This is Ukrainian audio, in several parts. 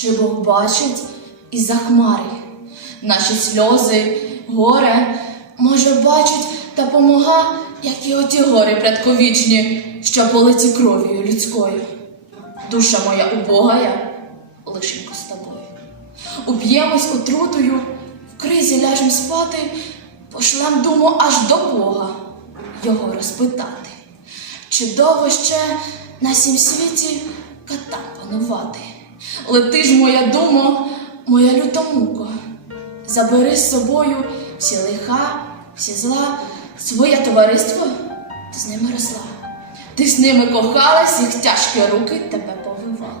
Чи Бог бачить із-за хмари наші сльози, горе, може, бачить та помога, як і оті гори предковічні, що политі кров'ю людською. Душа моя убогая, лишенько з тобою. Уб'ємось отрутою, в кризі ляжем спати, пошлем думу аж до Бога його розпитати. Чи довго ще на сім світі катам панувати? Лети ж, моя дума, моя люта мука, забери з собою всі лиха, всі зла, своє товариство, ти з ними росла. Ти з ними кохалась, їх тяжкі руки тебе повивали.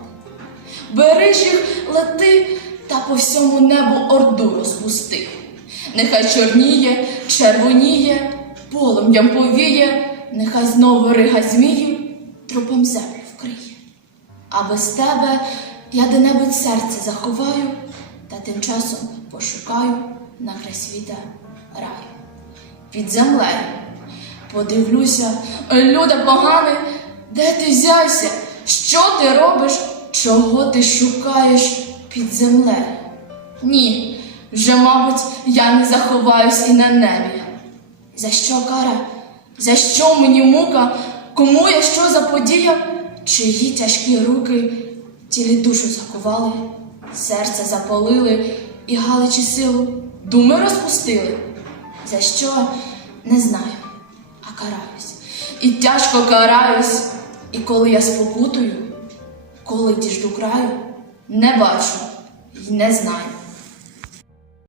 Бери ж їх, лети та по всьому небу орду розпусти. Нехай чорніє, червоніє, полум'ям повіє, нехай знову рига змію, трупом землю вкриє. А без тебе я де-небудь серце заховаю, та тим часом пошукаю на край світа раю. Під землею подивлюся, люда поганий, де ти взявся? Що ти робиш? Чого ти шукаєш під землею? Ні, вже, мабуть, я не заховаюсь і на небі. За що кара? За що мені мука? Кому я що заподіяв? Чиї тяжкі руки тілі душу закували, серце запалили і галичі силу думи розпустили? За що не знаю, а караюсь. І тяжко караюсь, і коли я спокутую, коли діжду краю, не бачу і не знаю.